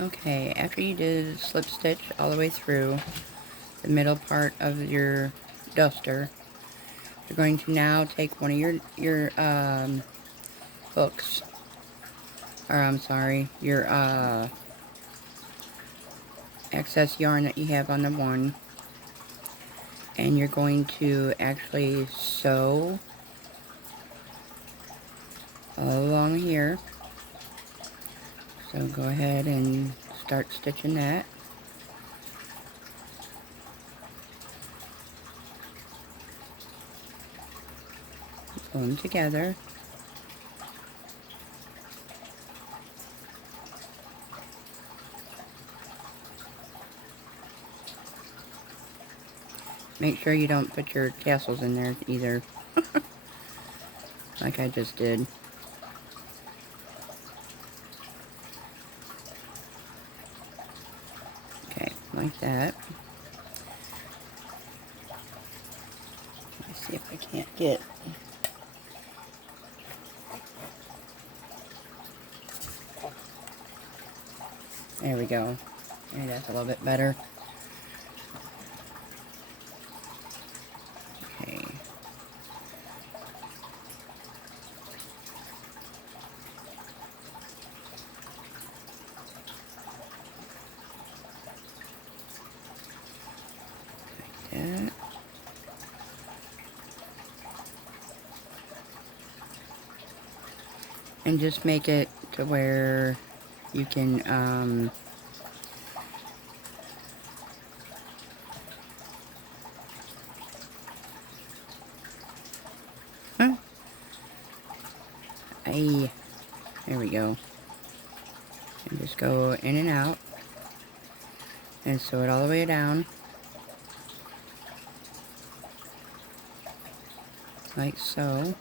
Okay, after you did slip stitch all the way through the middle part of your duster, you're going to now take one of your hooks, or I'm sorry, your excess yarn that you have on the one, and you're going to actually sew all along here. So go ahead and start stitching that. Pull them together. Make sure you don't put your tassels in there either, like I just did. Okay, like that. Let's see if I can't get... There we go. Maybe that's a little bit better. Okay. Like that. And just make it to where you can, there we go. And just go in and out and sew it all the way down, like so.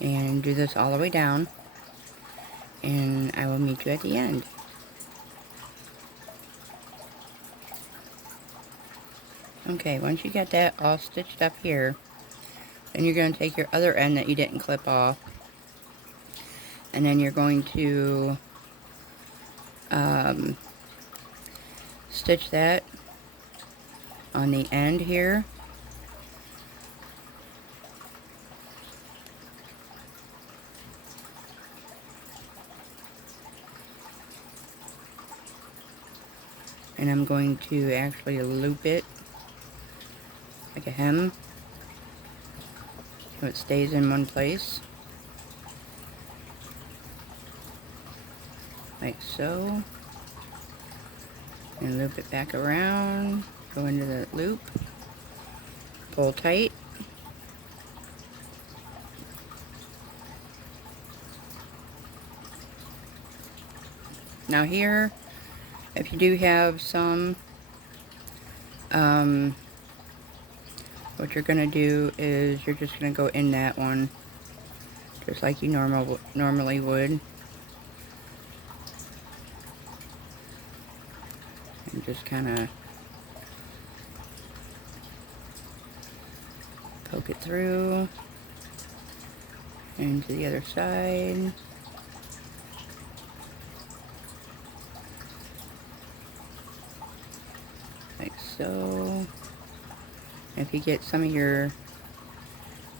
And do this all the way down, and I will meet you at the end. Okay, once you get that all stitched up here, then you're going to take your other end that you didn't clip off, and then you're going to stitch that on the end here. And I'm going to actually loop it like a hem so it stays in one place, like so, and loop it back around, go into the loop, pull tight, now here, if you do have some, what you're gonna do is you're just gonna go in that one, just like you normally would, and just kind of poke it through and to the other side. Like so. If you get some of your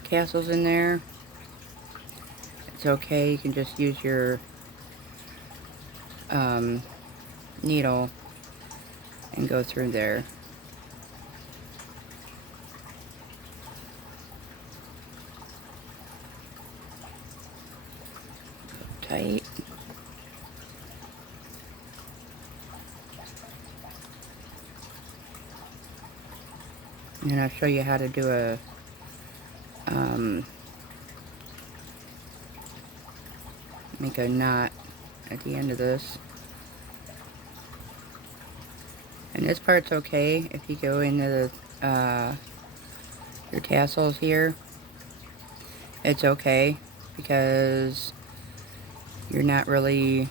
tassels in there, it's okay. You can just use your needle and go through there. Tight. And I'll show you how to do a make a knot at the end of this. And this part's okay if you go into the your tassels here. It's okay because you're not really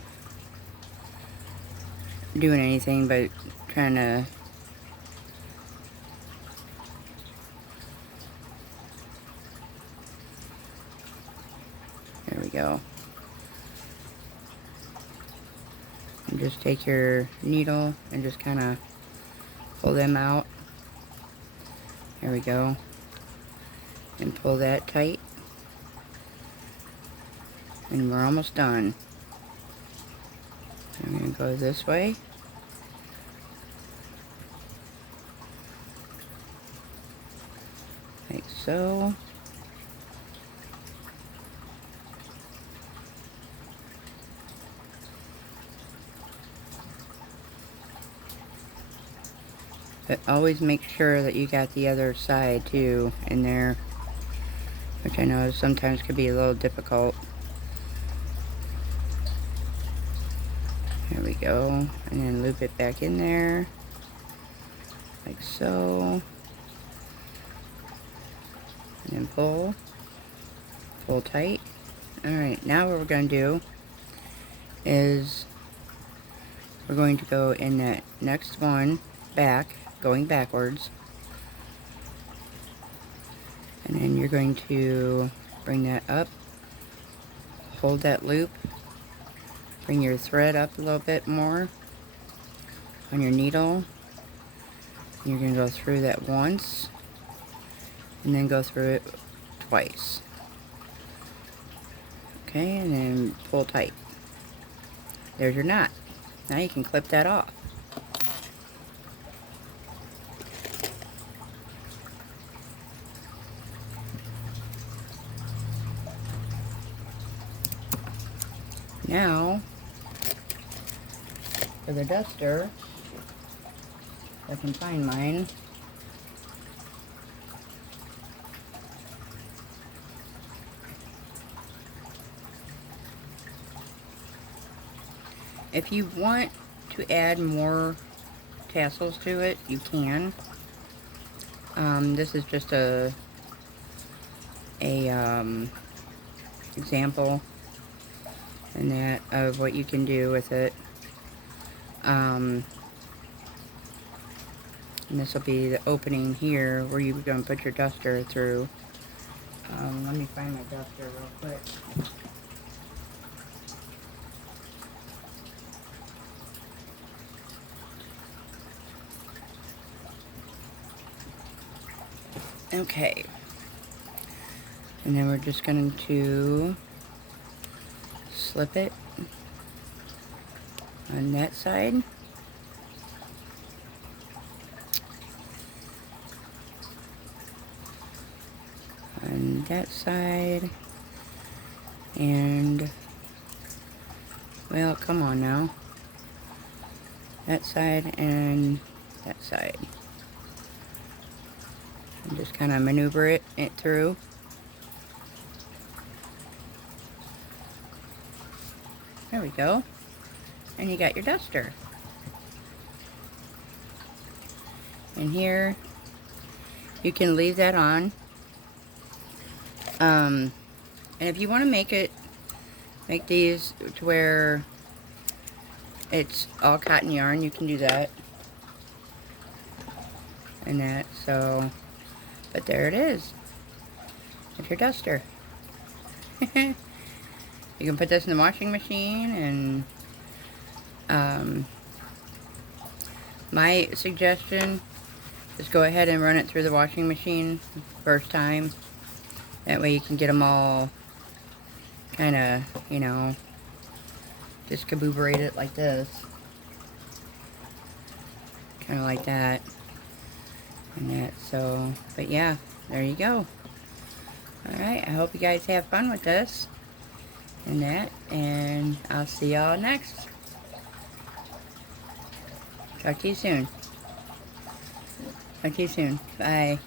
doing anything but trying to there we go. And just take your needle and just kind of pull them out. There we go. And pull that tight. And we're almost done. I'm going to go this way. Like so. But always make sure that you got the other side too in there, which I know sometimes could be a little difficult. There we go. And then loop it back in there. Like so. And then pull. Pull tight. Alright, now what we're going to do is we're going to go in that next one back, going backwards. And then you're going to bring that up. Hold that loop. Bring your thread up a little bit more on your needle. You're going to go through that once and then go through it twice. Okay, and then pull tight. There's your knot. Now you can clip that off. Now, for the duster, if I can find mine. If you want to add more tassels to it, you can. This is just a example and that of what you can do with it. And this will be the opening here where you're going to put your duster through. Let me find my duster real quick. Okay. And then we're just going to slip it on that side. On that side. And, well, come on now. That side and that side. And just kind of maneuver it through. There we go. And you got your duster. And here, you can leave that on. And if you want to make these to where it's all cotton yarn, you can do that. And that, so, but there it is. It's your duster. You can put this in the washing machine, and my suggestion is go ahead and run it through the washing machine first time. That way you can get them all kind of, you know, just kabooberated it like this. Kind of like that. And that, so, but yeah, there you go. Alright, I hope you guys have fun with this. And that, and I'll see y'all next. Talk to you soon. Talk to you soon. Bye.